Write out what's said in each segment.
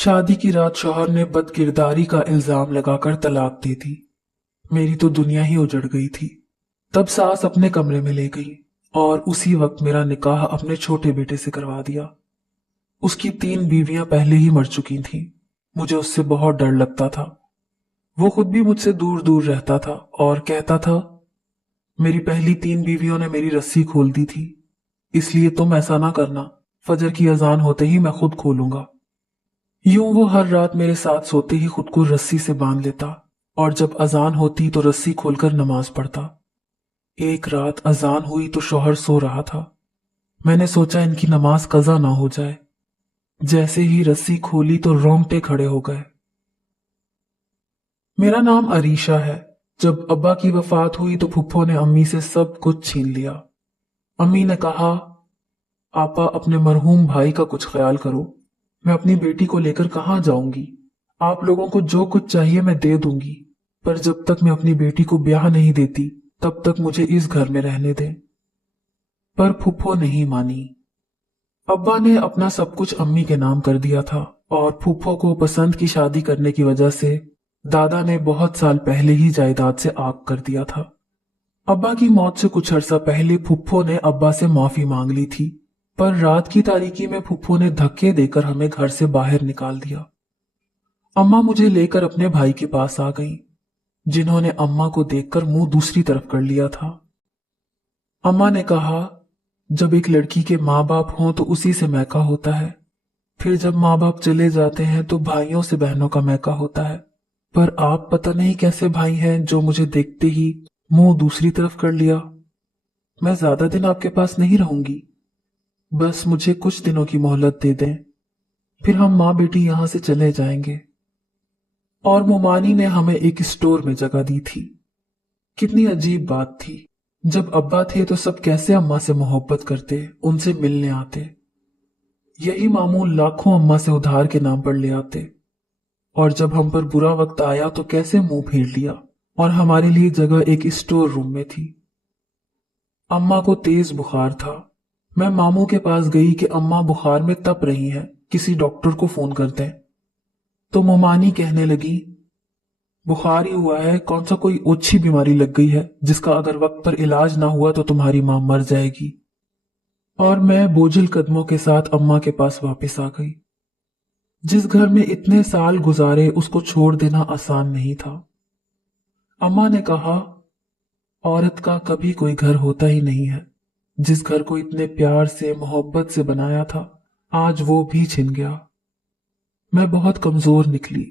शादी की रात शौहर ने बदकिरदारी का इल्जाम लगाकर तलाक दे दी। मेरी तो दुनिया ही उजड़ गई थी। तब सास अपने कमरे में ले गई और उसी वक्त मेरा निकाह अपने छोटे बेटे से करवा दिया। उसकी 3 बीवियां पहले ही मर चुकी थीं। मुझे उससे बहुत डर लगता था। वो खुद भी मुझसे दूर दूर रहता था और कहता था, मेरी पहली 3 बीवियों ने मेरी रस्सी खोल दी थी, इसलिए तुम ऐसा ना करना। फजर की अजान होते ही मैं खुद खोलूंगा। यूं वो हर रात मेरे साथ सोते ही खुद को रस्सी से बांध लेता और जब अजान होती तो रस्सी खोलकर नमाज पढ़ता। एक रात अजान हुई तो शौहर सो रहा था। मैंने सोचा इनकी नमाज कज़ा ना हो जाए। जैसे ही रस्सी खोली तो रोंगटे खड़े हो गए। मेरा नाम अरीशा है। जब अब्बा की वफात हुई तो फुफ्फो ने अम्मी से सब कुछ छीन लिया। अम्मी ने कहा, आपा अपने मरहूम भाई का कुछ ख्याल करो। मैं अपनी बेटी को लेकर कहाँ जाऊंगी? आप लोगों को जो कुछ चाहिए मैं दे दूंगी, पर जब तक मैं अपनी बेटी को ब्याह नहीं देती तब तक मुझे इस घर में रहने दें। पर फुफ्फो नहीं मानी। अब्बा ने अपना सब कुछ अम्मी के नाम कर दिया था और फुफ्फो को पसंद की शादी करने की वजह से दादा ने बहुत साल पहले ही जायदाद से आग कर दिया था। अब्बा की मौत से कुछ अरसा पहले फुफ्फो ने अब्बा से माफी मांग ली थी, पर रात की तारीकी में फुफ्फो ने धक्के देकर हमें घर से बाहर निकाल दिया। अम्मा मुझे लेकर अपने भाई के पास आ गईं, जिन्होंने अम्मा को देखकर मुंह दूसरी तरफ कर लिया था। अम्मा ने कहा, जब एक लड़की के माँ बाप हों तो उसी से मैका होता है, फिर जब माँ बाप चले जाते हैं तो भाइयों से बहनों का मैका होता है, पर आप पता नहीं कैसे भाई हैं जो मुझे देखते ही मुंह दूसरी तरफ कर लिया। मैं ज्यादा दिन आपके पास नहीं रहूंगी, बस मुझे कुछ दिनों की मोहलत दे दें, फिर हम माँ बेटी यहां से चले जाएंगे। और मोमानी ने हमें एक स्टोर में जगह दी थी। कितनी अजीब बात थी, जब अब्बा थे तो सब कैसे अम्मा से मोहब्बत करते, उनसे मिलने आते। यही मामूल लाखों अम्मा से उधार के नाम पर ले आते, और जब हम पर बुरा वक्त आया तो कैसे मुंह फेर लिया, और हमारे लिए जगह एक स्टोर रूम में थी। अम्मा को तेज बुखार था। मैं मामू के पास गई कि अम्मा बुखार में तप रही हैं, किसी डॉक्टर को फोन कर दें। तो मोमानी कहने लगी, बुखार ही हुआ है, कौन सा कोई ओछी बीमारी लग गई है जिसका अगर वक्त पर इलाज ना हुआ तो तुम्हारी मां मर जाएगी। और मैं बोझिल कदमों के साथ अम्मा के पास वापस आ गई। जिस घर में इतने साल गुजारे उसको छोड़ देना आसान नहीं था। अम्मा ने कहा, औरत का कभी कोई घर होता ही नहीं है। जिस घर को इतने प्यार से मोहब्बत से बनाया था, आज वो भी छिन गया। मैं बहुत कमजोर निकली,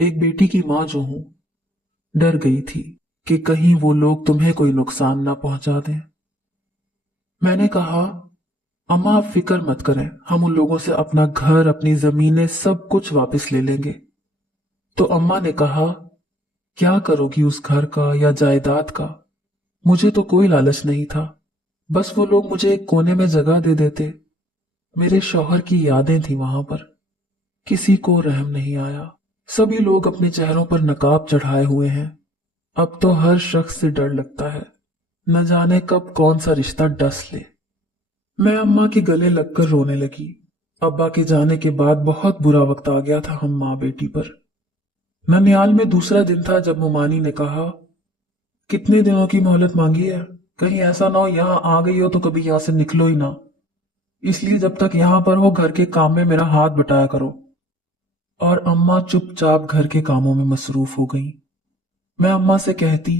एक बेटी की मां जो हूं। डर गई थी कि कहीं वो लोग तुम्हें कोई नुकसान ना पहुंचा दें। मैंने कहा, अम्मा आप फिक्र मत करें, हम उन लोगों से अपना घर, अपनी जमीनें, सब कुछ वापस ले लेंगे। तो अम्मा ने कहा, क्या करोगी उस घर का या जायदाद का? मुझे तो कोई लालच नहीं था, बस वो लोग मुझे एक कोने में जगह दे देते। मेरे शौहर की यादें थी वहां पर। किसी को रहम नहीं आया। सभी लोग अपने चेहरों पर नकाब चढ़ाए हुए हैं। अब तो हर शख्स से डर लगता है, न जाने कब कौन सा रिश्ता डस ले। मैं अम्मा के गले लगकर रोने लगी। अब्बा के जाने के बाद बहुत बुरा वक्त आ गया था हम माँ बेटी पर। ननियाल में दूसरा दिन था जब मोमानी ने कहा, कितने दिनों की मोहलत मांगी है? कहीं ऐसा ना हो यहां आ गई हो तो कभी यहां से निकलो ही ना। इसलिए जब तक यहां पर हो घर के काम में मेरा हाथ बटाया करो। और अम्मा चुपचाप घर के कामों में मसरूफ हो गई। मैं अम्मा से कहती,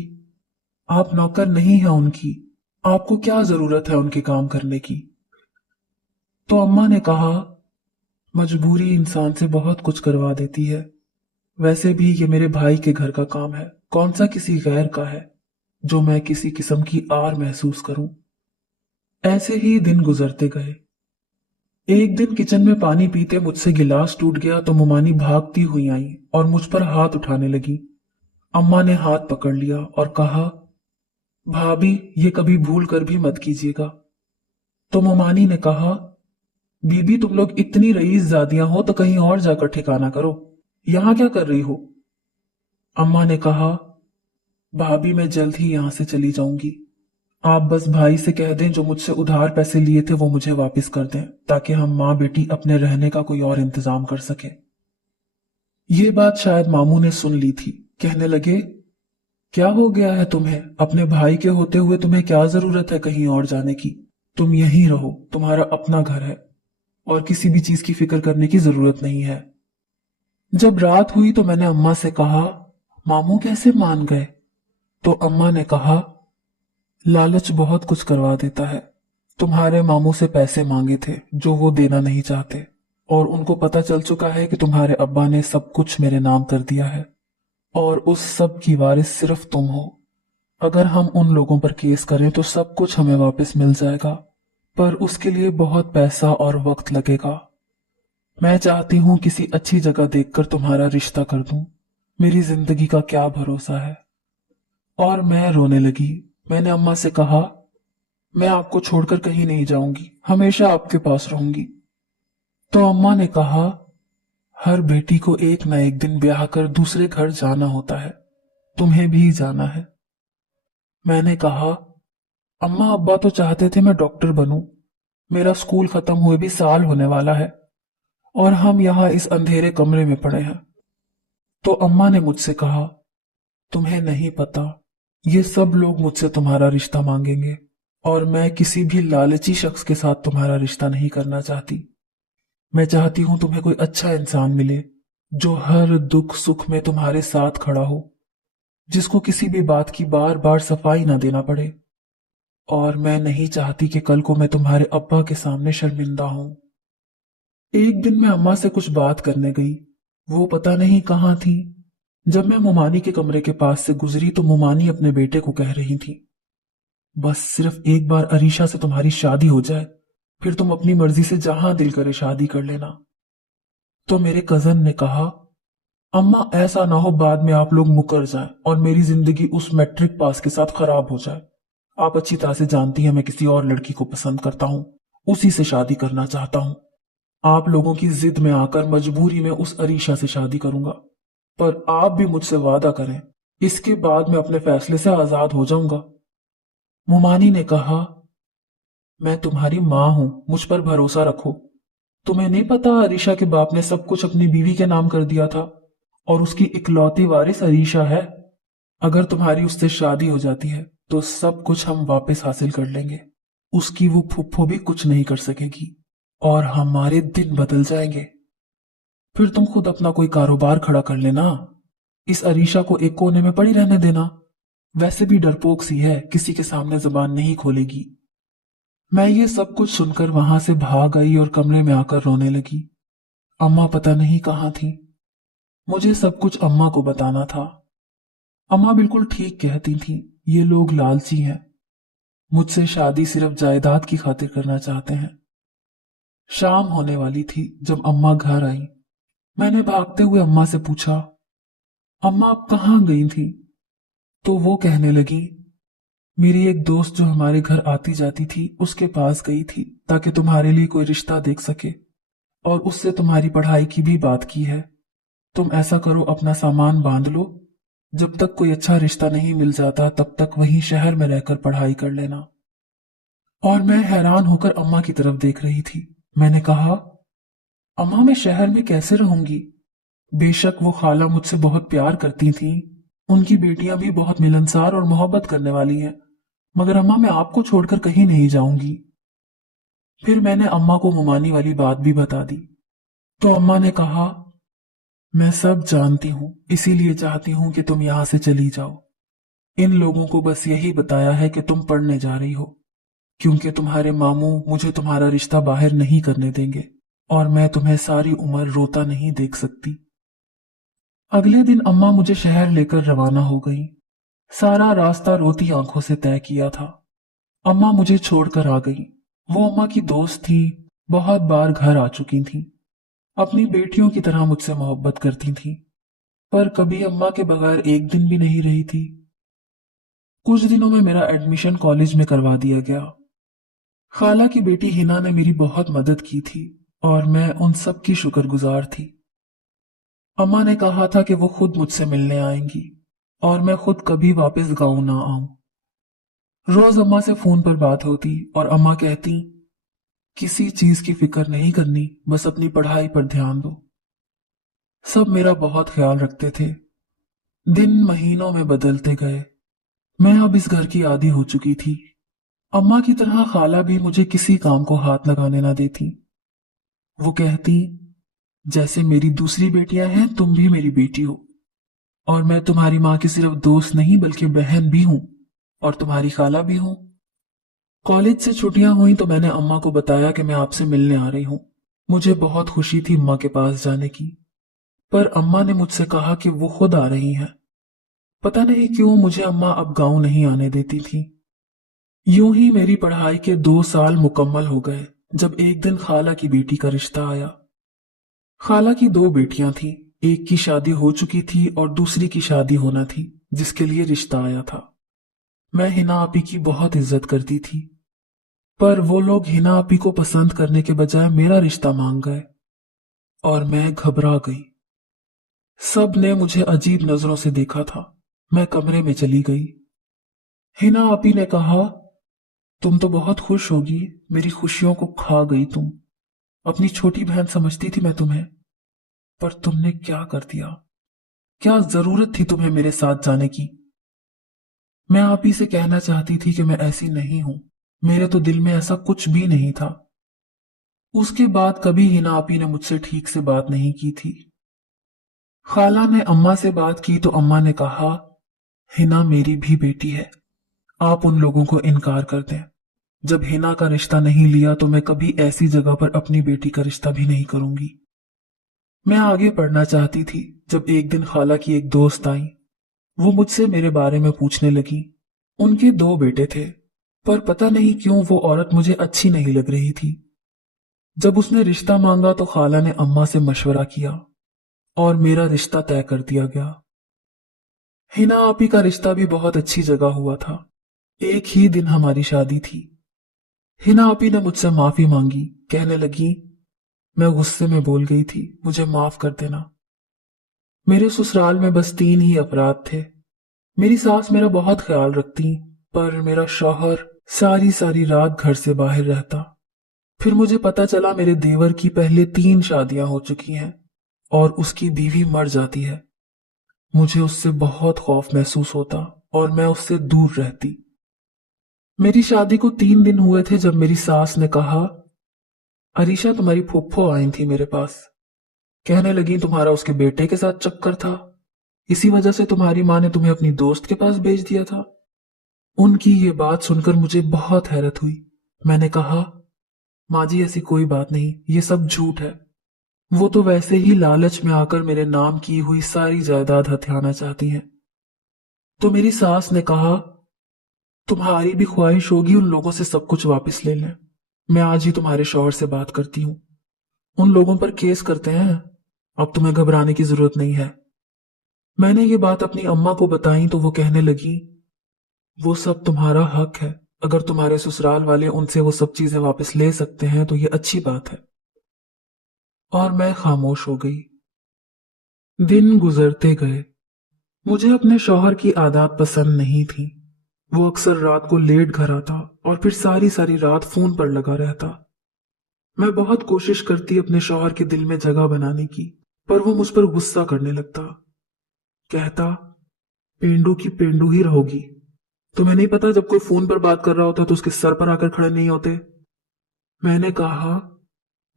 आप नौकर नहीं हैं उनकी, आपको क्या जरूरत है उनके काम करने की? तो अम्मा ने कहा, मजबूरी इंसान से बहुत कुछ करवा देती है। वैसे भी ये मेरे भाई के घर का काम है, कौन सा किसी गैर का है जो मैं किसी किस्म की आर महसूस करूं। ऐसे ही दिन गुजरते गए। एक दिन किचन में पानी पीते मुझसे गिलास टूट गया तो मोमानी भागती हुई आई और मुझ पर हाथ उठाने लगी। अम्मा ने हाथ पकड़ लिया और कहा, भाभी ये कभी भूल कर भी मत कीजिएगा। तो मोमानी ने कहा, बीबी तुम लोग इतनी रईस जादियां हो तो कहीं और जाकर ठिकाना करो, यहां क्या कर रही हो? अम्मा ने कहा, भाभी मैं जल्द ही यहां से चली जाऊंगी। आप बस भाई से कह दें जो मुझसे उधार पैसे लिए थे वो मुझे वापस कर दें, ताकि हम माँ बेटी अपने रहने का कोई और इंतजाम कर सके। ये बात शायद मामू ने सुन ली थी। कहने लगे, क्या हो गया है तुम्हें? अपने भाई के होते हुए तुम्हें क्या जरूरत है कहीं और जाने की? तुम यहीं रहो, तुम्हारा अपना घर है और किसी भी चीज की फिक्र करने की जरूरत नहीं है। जब रात हुई तो मैंने अम्मा से कहा, मामू कैसे मान गए? तो अम्मा ने कहा, लालच बहुत कुछ करवा देता है। तुम्हारे मामू से पैसे मांगे थे जो वो देना नहीं चाहते, और उनको पता चल चुका है कि तुम्हारे अब्बा ने सब कुछ मेरे नाम कर दिया है और उस सब की वारिस सिर्फ तुम हो। अगर हम उन लोगों पर केस करें तो सब कुछ हमें वापस मिल जाएगा, पर उसके लिए बहुत पैसा और वक्त लगेगा। मैं चाहती हूं किसी अच्छी जगह देखकर तुम्हारा रिश्ता कर दूं। मेरी जिंदगी का क्या भरोसा है। और मैं रोने लगी। मैंने अम्मा से कहा, मैं आपको छोड़कर कहीं नहीं जाऊंगी, हमेशा आपके पास रहूंगी। तो अम्मा ने कहा, हर बेटी को एक न एक दिन ब्याह कर दूसरे घर जाना होता है, तुम्हें भी जाना है। मैंने कहा, अम्मा अब्बा तो चाहते थे मैं डॉक्टर बनूं। मेरा स्कूल खत्म हुए भी साल होने वाला है और हम यहां इस अंधेरे कमरे में पड़े हैं। तो अम्मा ने मुझसे कहा, तुम्हें नहीं पता, ये सब लोग मुझसे तुम्हारा रिश्ता मांगेंगे और मैं किसी भी लालची शख्स के साथ तुम्हारा रिश्ता नहीं करना चाहती। मैं चाहती हूं तुम्हें कोई अच्छा इंसान मिले जो हर दुख सुख में तुम्हारे साथ खड़ा हो, जिसको किसी भी बात की बार बार सफाई ना देना पड़े। और मैं नहीं चाहती कि कल को मैं तुम्हारे अब्बा के सामने शर्मिंदा हूं। एक दिन मैं अम्मा से कुछ बात करने गई। वो पता नहीं कहाँ थी। जब मैं मोमानी के कमरे के पास से गुजरी तो मोमानी अपने बेटे को कह रही थी, बस सिर्फ एक बार अरीशा से तुम्हारी शादी हो जाए, फिर तुम अपनी मर्जी से जहां दिल करे शादी कर लेना। तो मेरे कजन ने कहा, अम्मा ऐसा ना हो बाद में आप लोग मुकर जाएं और मेरी जिंदगी उस मैट्रिक पास के साथ खराब हो जाए। आप अच्छी तरह से जानती हैं मैं किसी और लड़की को पसंद करता हूं, उसी से शादी करना चाहता हूं। आप लोगों की जिद में आकर मजबूरी में उस अरीशा से शादी करूंगा, पर आप भी मुझसे वादा करें, इसके बाद मैं अपने फैसले से आजाद हो जाऊंगा। मोमानी ने कहा, मैं तुम्हारी मां हूं, मुझ पर भरोसा रखो। तुम्हें नहीं पता अरीशा के बाप ने सब कुछ अपनी बीवी के नाम कर दिया था और उसकी इकलौती वारिस अरीशा है। अगर तुम्हारी उससे शादी हो जाती है तो सब कुछ हम वापस हासिल कर लेंगे। उसकी वो फुफ्फो भी कुछ नहीं कर सकेगी और हमारे दिन बदल जाएंगे। फिर तुम खुद अपना कोई कारोबार खड़ा कर लेना। इस अरीशा को एक कोने में पड़ी रहने देना। वैसे भी डरपोक सी है, किसी के सामने जुबान नहीं खोलेगी। मैं ये सब कुछ सुनकर वहां से भाग आई और कमरे में आकर रोने लगी। अम्मा पता नहीं कहाँ थी। मुझे सब कुछ अम्मा को बताना था। अम्मा बिल्कुल ठीक कहती थी, ये लोग लालची हैं, मुझसे शादी सिर्फ जायदाद की खातिर करना चाहते हैं। शाम होने वाली थी जब अम्मा घर आई। मैंने भागते हुए अम्मा से पूछा, अम्मा आप कहाँ गई थी? तो वो कहने लगी, मेरी एक दोस्त जो हमारे घर आती जाती थी उसके पास गई थी ताकि तुम्हारे लिए कोई रिश्ता देख सके, और उससे तुम्हारी पढ़ाई की भी बात की है। तुम ऐसा करो, अपना सामान बांध लो, जब तक कोई अच्छा रिश्ता नहीं मिल जाता तब तक वहीं शहर में रहकर पढ़ाई कर लेना। और मैं हैरान होकर अम्मा की तरफ देख रही थी। मैंने कहा, अम्मा मैं शहर में कैसे रहूंगी? बेशक वो खाला मुझसे बहुत प्यार करती थी, उनकी बेटियां भी बहुत मिलनसार और मोहब्बत करने वाली हैं, मगर अम्मा मैं आपको छोड़कर कहीं नहीं जाऊंगी। फिर मैंने अम्मा को मुमानी वाली बात भी बता दी। तो अम्मा ने कहा, मैं सब जानती हूं, इसीलिए चाहती हूं कि तुम यहां से चली जाओ। इन लोगों को बस यही बताया है कि तुम पढ़ने जा रही हो, क्योंकि तुम्हारे मामू मुझे तुम्हारा रिश्ता बाहर नहीं करने देंगे और मैं तुम्हें सारी उम्र रोता नहीं देख सकती। अगले दिन अम्मा मुझे शहर लेकर रवाना हो गई। सारा रास्ता रोती आंखों से तय किया था। अम्मा मुझे छोड़कर आ गई। वो अम्मा की दोस्त थी, बहुत बार घर आ चुकी थी, अपनी बेटियों की तरह मुझसे मोहब्बत करती थी, पर कभी अम्मा के बगैर एक दिन भी नहीं रही थी। कुछ दिनों में मेरा एडमिशन कॉलेज में करवा दिया गया। खाला की बेटी हिना ने मेरी बहुत मदद की थी और मैं उन सब की शुक्रगुजार थी। अम्मा ने कहा था कि वो खुद मुझसे मिलने आएंगी और मैं खुद कभी वापस गांव ना आऊं। रोज अम्मा से फोन पर बात होती और अम्मा कहती, किसी चीज की फिक्र नहीं करनी, बस अपनी पढ़ाई पर ध्यान दो। सब मेरा बहुत ख्याल रखते थे। दिन महीनों में बदलते गए। मैं अब इस घर की आदी हो चुकी थी। अम्मा की तरह खाला भी मुझे किसी काम को हाथ लगाने ना देती। वो कहती, जैसे मेरी दूसरी बेटियां हैं तुम भी मेरी बेटी हो, और मैं तुम्हारी माँ की सिर्फ दोस्त नहीं बल्कि बहन भी हूं, और तुम्हारी खाला भी हूं। कॉलेज से छुट्टियां हुई तो मैंने अम्मा को बताया कि मैं आपसे मिलने आ रही हूं। मुझे बहुत खुशी थी अम्मा के पास जाने की, पर अम्मा ने मुझसे कहा कि वो खुद आ रही हैं। पता नहीं क्यों मुझे अम्मा अब गांव नहीं आने देती थी। यूं ही मेरी पढ़ाई के 2 साल मुकम्मल हो गए जब एक दिन खाला की बेटी का रिश्ता आया। खाला की 2 बेटियां थीं, एक की शादी हो चुकी थी और दूसरी की शादी होना थी, जिसके लिए रिश्ता आया था। मैं हिना आपी की बहुत इज्जत करती थी, पर वो लोग हिना आपी को पसंद करने के बजाय मेरा रिश्ता मांग गए और मैं घबरा गई। सब ने मुझे अजीब नजरों से देखा था। मैं कमरे में चली गई। हिना आपी ने कहा, तुम तो बहुत खुश होगी, मेरी खुशियों को खा गई तुम। अपनी छोटी बहन समझती थी मैं तुम्हें, पर तुमने क्या कर दिया? क्या जरूरत थी तुम्हें मेरे साथ जाने की? मैं आप ही से कहना चाहती थी कि मैं ऐसी नहीं हूं, मेरे तो दिल में ऐसा कुछ भी नहीं था। उसके बाद कभी हिना आपी ने मुझसे ठीक से बात नहीं की थी। खाला ने अम्मा से बात की तो अम्मा ने कहा, हिना मेरी भी बेटी है, आप उन लोगों को इनकार कर दें। जब हिना का रिश्ता नहीं लिया तो मैं कभी ऐसी जगह पर अपनी बेटी का रिश्ता भी नहीं करूंगी। मैं आगे पढ़ना चाहती थी जब एक दिन खाला की एक दोस्त आई। वो मुझसे मेरे बारे में पूछने लगी। उनके 2 बेटे थे, पर पता नहीं क्यों वो औरत मुझे अच्छी नहीं लग रही थी। जब उसने रिश्ता मांगा तो खाला ने अम्मा से मशवरा किया और मेरा रिश्ता तय कर दिया गया। हिना आपी का रिश्ता भी बहुत अच्छी जगह हुआ था। एक ही दिन हमारी शादी थी। हिना आपी ने मुझसे माफी मांगी, कहने लगी, मैं गुस्से में बोल गई थी, मुझे माफ कर देना। मेरे ससुराल में बस 3 ही अफराद थे। मेरी सास मेरा बहुत ख्याल रखती, पर मेरा शौहर सारी सारी रात घर से बाहर रहता। फिर मुझे पता चला मेरे देवर की पहले 3 शादियां हो चुकी हैं और उसकी बीवी मर जाती है। मुझे उससे बहुत खौफ महसूस होता और मैं उससे दूर रहती। मेरी शादी को 3 दिन हुए थे जब मेरी सास ने कहा, अरीशा तुम्हारी फूफो आई थी मेरे पास, कहने लगी तुम्हारा उसके बेटे के साथ चक्कर था, इसी वजह से तुम्हारी माँ ने तुम्हें अपनी दोस्त के पास भेज दिया था। उनकी ये बात सुनकर मुझे बहुत हैरत हुई। मैंने कहा, माँ जी ऐसी कोई बात नहीं, ये सब झूठ है। वो तो वैसे ही लालच में आकर मेरे नाम की हुई सारी जायदाद हथियाना चाहती हैं। तो मेरी सास ने कहा, तुम्हारी भी ख्वाहिश होगी उन लोगों से सब कुछ वापस ले लें। मैं आज ही तुम्हारे शौहर से बात करती हूँ, उन लोगों पर केस करते हैं। अब तुम्हें घबराने की जरूरत नहीं है। मैंने ये बात अपनी अम्मा को बताई तो वो कहने लगी, वो सब तुम्हारा हक है, अगर तुम्हारे ससुराल वाले उनसे वो सब चीजें वापस ले सकते हैं तो ये अच्छी बात है। और मैं खामोश हो गई। दिन गुजरते गए। मुझे अपने शौहर की आदत पसंद नहीं थी। वो अक्सर रात को लेट घर आता और फिर सारी सारी रात फोन पर लगा रहता। मैं बहुत कोशिश करती अपने शौहर के दिल में जगह बनाने की, पर वो मुझ पर गुस्सा करने लगता। कहता, पेंडू की पेंडू ही रहोगी। तुम्हें नहीं पता जब कोई फोन पर बात कर रहा होता तो उसके सर पर आकर खड़े नहीं होते। मैंने कहा,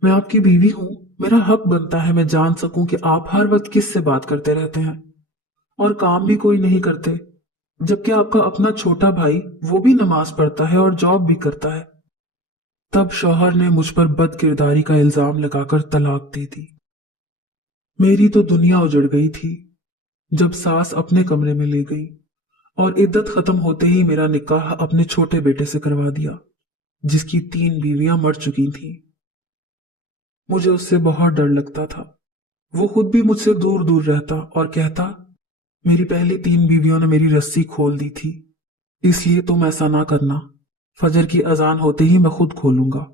मैं आपकी बीवी हूं, मेरा हक बनता है मैं जान सकूं कि आप हर वक्त किससे बात करते रहते हैं और काम भी कोई नहीं करते, जबकि आपका अपना छोटा भाई वो भी नमाज पढ़ता है और जॉब भी करता है। तब शौहर ने मुझ पर बद किरदारी का इल्जाम लगाकर तलाक दे दी। मेरी तो दुनिया उजड़ गई थी जब सास अपने कमरे में ले गई और इद्दत खत्म होते ही मेरा निकाह अपने छोटे बेटे से करवा दिया, जिसकी 3 बीवियां मर चुकी थीं। मुझे उससे बहुत डर लगता था। वो खुद भी मुझसे दूर दूर रहता और कहता, मेरी पहली 3 बीवियों ने मेरी रस्सी खोल दी थी, इसलिए तुम ऐसा ना करना, फजर की अजान होते ही मैं खुद खोलूंगा।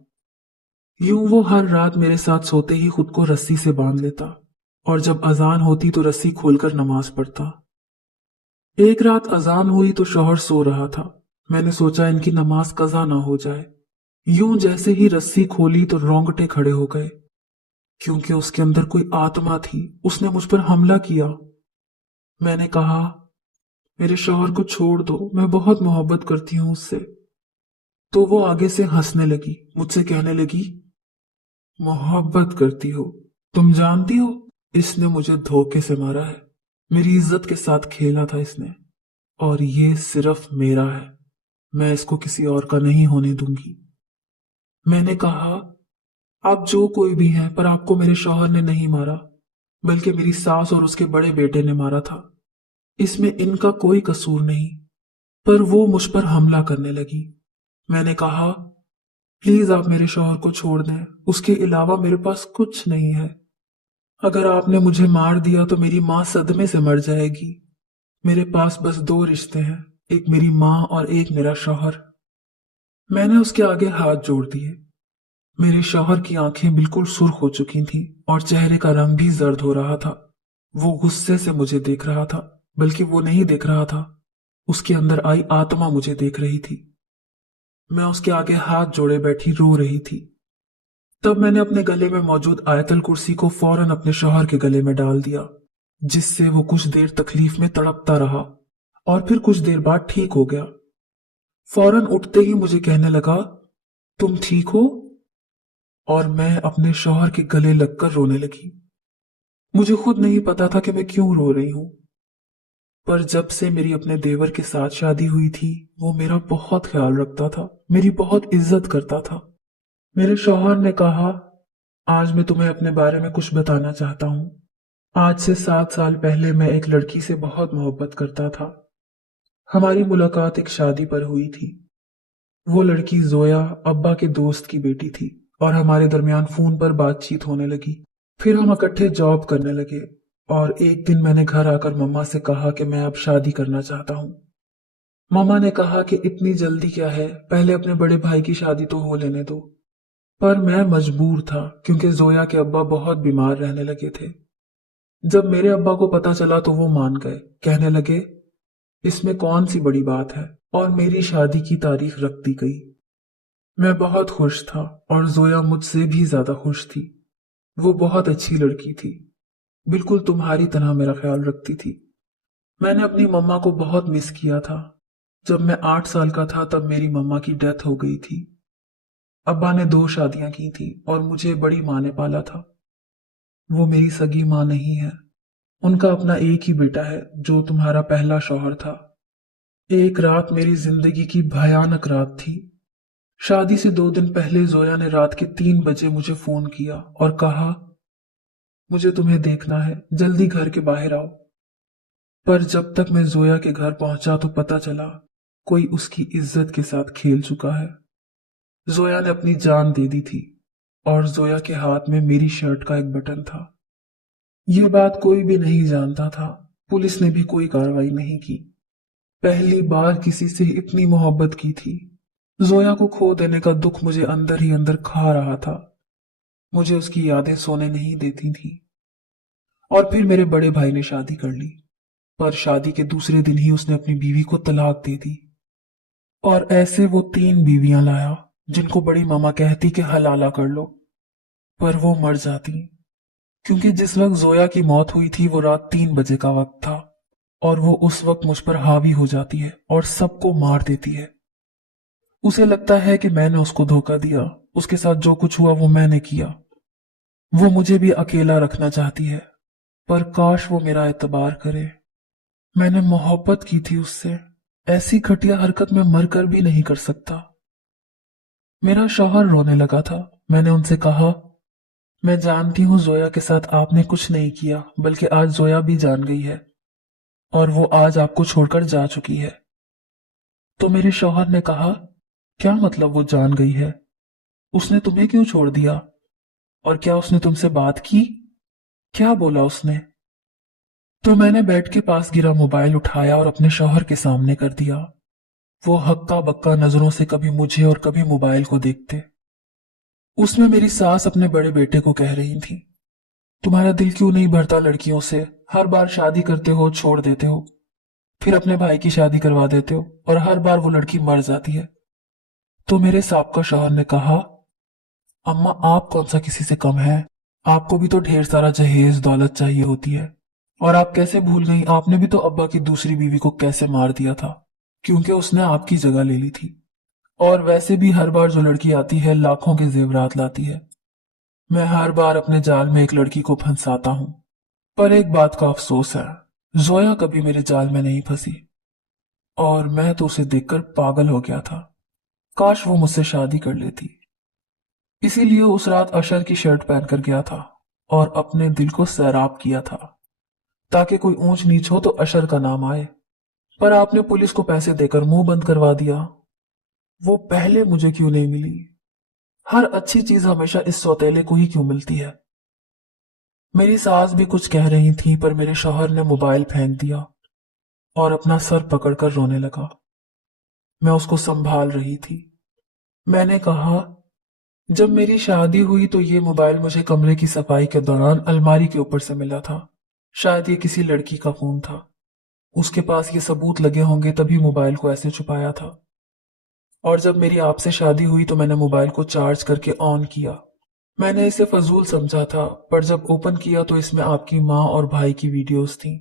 यूं वो हर रात मेरे साथ सोते ही खुद को रस्सी से बांध लेता और जब अजान होती तो रस्सी खोलकर नमाज पढ़ता। एक रात अजान हुई तो शौहर सो रहा था। मैंने सोचा इनकी नमाज कज़ा ना हो जाए। यूं जैसे ही रस्सी खोली तो रोंगटे खड़े हो गए। क्योंकि उसके अंदर कोई आत्मा थी, उसने मुझ पर हमला किया। मैंने कहा, मेरे शौहर को छोड़ दो, मैं बहुत मोहब्बत करती हूं उससे। तो वो आगे से हंसने लगी, मुझसे कहने लगी, मोहब्बत करती हो? तुम जानती हो इसने मुझे धोखे से मारा है, मेरी इज्जत के साथ खेला था इसने, और ये सिर्फ मेरा है, मैं इसको किसी और का नहीं होने दूंगी। मैंने कहा, आप जो कोई भी हैं, पर आपको मेरे शौहर ने नहीं मारा, बल्कि मेरी सास और उसके बड़े बेटे ने मारा था। इसमें इनका कोई कसूर नहीं। पर वो मुझ पर हमला करने लगी। मैंने कहा, प्लीज आप मेरे शौहर को छोड़ दें, उसके अलावा मेरे पास कुछ नहीं है। अगर आपने मुझे मार दिया तो मेरी माँ सदमे से मर जाएगी। मेरे पास बस दो रिश्ते हैं, एक मेरी माँ और एक मेरा शौहर। मैंने उसके आगे हाथ जोड़ दिए। मेरे शौहर की आंखें बिल्कुल सुर्ख हो चुकी थीं और चेहरे का रंग भी जर्द हो रहा था। वो गुस्से से मुझे देख रहा था, बल्कि वो नहीं देख रहा था, उसके अंदर आई आत्मा मुझे देख रही थी। मैं उसके आगे हाथ जोड़े बैठी रो रही थी। तब मैंने अपने गले में मौजूद आयतल कुर्सी को फौरन अपने शौहर के गले में डाल दिया, जिससे वो कुछ देर तकलीफ में तड़पता रहा और फिर कुछ देर बाद ठीक हो गया। फौरन उठते ही मुझे कहने लगा, तुम ठीक हो? और मैं अपने शौहर के गले लगकर रोने लगी। मुझे खुद नहीं पता था कि मैं क्यों रो रही हूं। पर जब से मेरी अपने देवर के साथ शादी हुई थी, वो मेरा बहुत ख्याल रखता था, मेरी बहुत इज्जत करता था। मेरे शौहर ने कहा, आज मैं तुम्हें अपने बारे में कुछ बताना चाहता हूं। आज से 7 साल पहले मैं एक लड़की से बहुत मोहब्बत करता था। हमारी मुलाकात एक शादी पर हुई थी। वो लड़की जोया अब्बा के दोस्त की बेटी थी और हमारे दरमियान फोन पर बातचीत होने लगी। फिर हम इकट्ठे जॉब करने लगे और एक दिन मैंने घर आकर मम्मा से कहा कि मैं अब शादी करना चाहता हूँ। मम्मा ने कहा कि इतनी जल्दी क्या है, पहले अपने बड़े भाई की शादी तो हो लेने दो। पर मैं मजबूर था क्योंकि जोया के अब्बा बहुत बीमार रहने लगे थे। जब मेरे अब्बा को पता चला तो वो मान गए, कहने लगे, इसमें कौन सी बड़ी बात है, और मेरी शादी की तारीख रख दी गई। मैं बहुत खुश था और जोया मुझसे भी ज्यादा खुश थी। वो बहुत अच्छी लड़की थी, बिल्कुल तुम्हारी तरह मेरा ख्याल रखती थी। मैंने अपनी मम्मा को बहुत मिस किया था। जब मैं 8 साल का था तब मेरी मम्मा की डेथ हो गई थी। अब्बा ने 2 शादियां की थी और मुझे बड़ी माँ ने पाला था। वो मेरी सगी माँ नहीं है, उनका अपना एक ही बेटा है जो तुम्हारा पहला शौहर था। एक रात मेरी जिंदगी की भयानक रात थी। शादी से 2 दिन पहले जोया ने रात के 3 बजे मुझे फोन किया और कहा, मुझे तुम्हें देखना है, जल्दी घर के बाहर आओ। पर जब तक मैं जोया के घर पहुंचा तो पता चला कोई उसकी इज्जत के साथ खेल चुका है। जोया ने अपनी जान दे दी थी और जोया के हाथ में मेरी शर्ट का एक बटन था। यह बात कोई भी नहीं जानता था। पुलिस ने भी कोई कार्रवाई नहीं की। पहली बार किसी से इतनी मोहब्बत की थी। जोया को खो देने का दुख मुझे अंदर ही अंदर खा रहा था। मुझे उसकी यादें सोने नहीं देती थी। और फिर मेरे बड़े भाई ने शादी कर ली, पर शादी के दूसरे दिन ही उसने अपनी बीवी को तलाक दे दी। और ऐसे वो 3 बीवियां लाया जिनको बड़ी मामा कहती कि हलाला कर लो, पर वो मर जाती, क्योंकि जिस वक्त जोया की मौत हुई थी वो रात 3 बजे का वक्त था और वो उस वक्त मुझ पर हावी हो जाती है और सबको मार देती है। उसे लगता है कि मैंने उसको धोखा दिया, उसके साथ जो कुछ हुआ वो मैंने किया। वो मुझे भी अकेला रखना चाहती है, पर काश वो मेरा एतबार करे। मैंने मोहब्बत की थी उससे, ऐसी घटिया हरकत में मरकर भी नहीं कर सकता। मेरा शौहर रोने लगा था। मैंने उनसे कहा, मैं जानती हूं जोया के साथ आपने कुछ नहीं किया, बल्कि आज जोया भी जान गई है और वो आज आपको छोड़कर जा चुकी है। तो मेरे शौहर ने कहा, क्या मतलब वो जान गई है? उसने तुम्हें क्यों छोड़ दिया? और क्या उसने तुमसे बात की? क्या बोला उसने? तो मैंने बेड के पास गिरा मोबाइल उठाया और अपने शौहर के सामने कर दिया। वो हक्का बक्का नजरों से कभी मुझे और कभी मोबाइल को देखते। उसमें मेरी सास अपने बड़े बेटे को कह रही थी, तुम्हारा दिल क्यों नहीं भरता लड़कियों से? हर बार शादी करते हो, छोड़ देते हो, फिर अपने भाई की शादी करवा देते हो और हर बार वो लड़की मर जाती है। तो मेरे साबका शौहर ने कहा, अम्मा आप कौन सा किसी से कम है? आपको भी तो ढेर सारा जहेज दौलत चाहिए होती है। और आप कैसे भूल गई, आपने भी तो अब्बा की दूसरी बीवी को कैसे मार दिया था, क्योंकि उसने आपकी जगह ले ली थी। और वैसे भी हर बार जो लड़की आती है लाखों के जेवरात लाती है। मैं हर बार अपने जाल में एक लड़की को फंसाता हूँ। पर एक बात का अफसोस है, जोया कभी मेरे जाल में नहीं फंसी। और मैं तो उसे देखकर पागल हो गया था। काश वो मुझसे शादी कर लेती। इसीलिए उस रात अशर की शर्ट पहनकर गया था और अपने दिल को सैराब किया था, ताकि कोई ऊंच नीच हो तो अशर का नाम आए। पर आपने पुलिस को पैसे देकर मुंह बंद करवा दिया। वो पहले मुझे क्यों नहीं मिली? हर अच्छी चीज हमेशा इस सौतेले को ही क्यों मिलती है? मेरी सास भी कुछ कह रही थी, पर मेरे शौहर ने मोबाइल फेंक दिया और अपना सर पकड़कर रोने लगा। मैं उसको संभाल रही थी। मैंने कहा, जब मेरी शादी हुई तो ये मोबाइल मुझे कमरे की सफाई के दौरान अलमारी के ऊपर से मिला था। शायद ये किसी लड़की का फोन था। उसके पास ये सबूत लगे होंगे, तभी मोबाइल को ऐसे छुपाया था। और जब मेरी आपसे शादी हुई तो मैंने मोबाइल को चार्ज करके ऑन किया। मैंने इसे फजूल समझा था, पर जब ओपन किया तो इसमें आपकी माँ और भाई की वीडियोस थी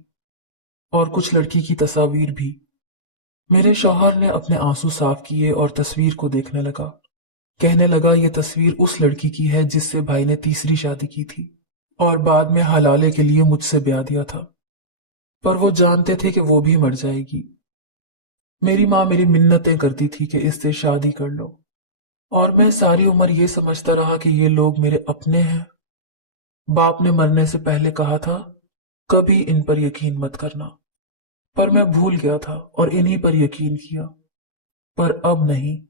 और कुछ लड़की की तस्वीर भी। मेरे शौहर ने अपने आंसू साफ किए और तस्वीर को देखने लगा। कहने लगा, ये तस्वीर उस लड़की की है जिससे भाई ने तीसरी शादी की थी और बाद में हलाले के लिए मुझसे ब्याह दिया था। पर वो जानते थे कि वो भी मर जाएगी। मेरी माँ मेरी मिन्नतें करती थी कि इससे शादी कर लो, और मैं सारी उम्र ये समझता रहा कि ये लोग मेरे अपने हैं। बाप ने मरने से पहले कहा था, कभी इन पर यकीन मत करना। पर मैं भूल गया था और इन्हीं पर यकीन किया। पर अब नहीं।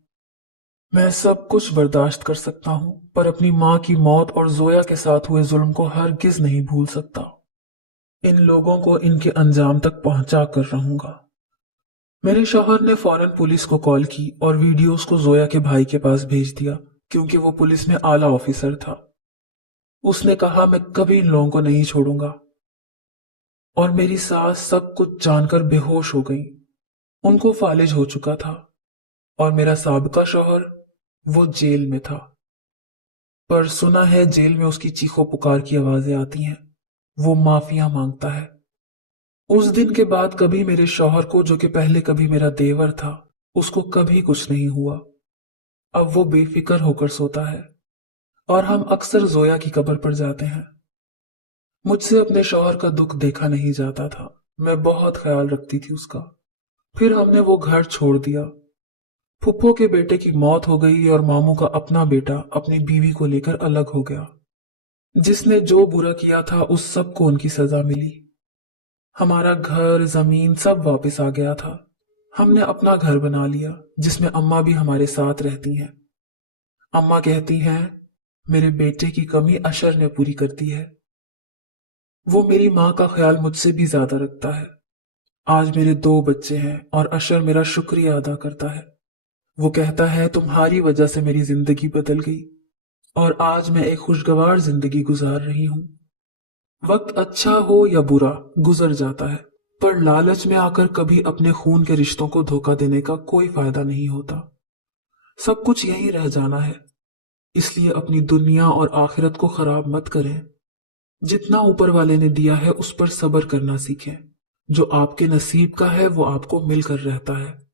मैं सब कुछ बर्दाश्त कर सकता हूं, पर अपनी माँ की मौत और जोया के साथ हुए जुल्म को हरगिज नहीं भूल सकता। इन लोगों को इनके अंजाम तक पहुंचा कर रहूंगा। मेरे शौहर ने फौरन पुलिस को कॉल की और वीडियोस को जोया के भाई के पास भेज दिया, क्योंकि वो पुलिस में आला ऑफिसर था। उसने कहा, मैं कभी इन लोगों को नहीं छोड़ूंगा। और मेरी सास सब कुछ जानकर बेहोश हो गई। उनको फालिज हो चुका था। और मेरा साबका शौहर, वो जेल में था। पर सुना है जेल में उसकी चीखों पुकार की आवाजें आती हैं। वो माफिया मांगता है। उस दिन के बाद कभी मेरे शौहर को, जो कि पहले कभी मेरा देवर था, उसको कभी कुछ नहीं हुआ। अब वो बेफिक्र होकर सोता है और हम अक्सर जोया की कब्र पर जाते हैं। मुझसे अपने शौहर का दुख देखा नहीं जाता था। मैं बहुत ख्याल रखती थी उसका। फिर हमने वो घर छोड़ दिया। फुप्पो के बेटे की मौत हो गई और मामू का अपना बेटा अपनी बीवी को लेकर अलग हो गया। जिसने जो बुरा किया था उस सब को उनकी सजा मिली। हमारा घर जमीन सब वापस आ गया था। हमने अपना घर बना लिया, जिसमें अम्मा भी हमारे साथ रहती हैं। अम्मा कहती हैं, मेरे बेटे की कमी अशर ने पूरी कर दी है। वो मेरी माँ का ख्याल मुझसे भी ज्यादा रखता है। आज मेरे 2 बच्चे हैं और अशर मेरा शुक्रिया अदा करता है। वो कहता है, तुम्हारी वजह से मेरी जिंदगी बदल गई और आज मैं एक खुशगवार जिंदगी गुजार रही हूं। वक्त अच्छा हो या बुरा गुजर जाता है, पर लालच में आकर कभी अपने खून के रिश्तों को धोखा देने का कोई फायदा नहीं होता। सब कुछ यहीं रह जाना है। इसलिए अपनी दुनिया और आखिरत को खराब मत करें। जितना ऊपर वाले ने दिया है उस पर सब्र करना सीखें। जो आपके नसीब का है वो आपको मिलकर रहता है।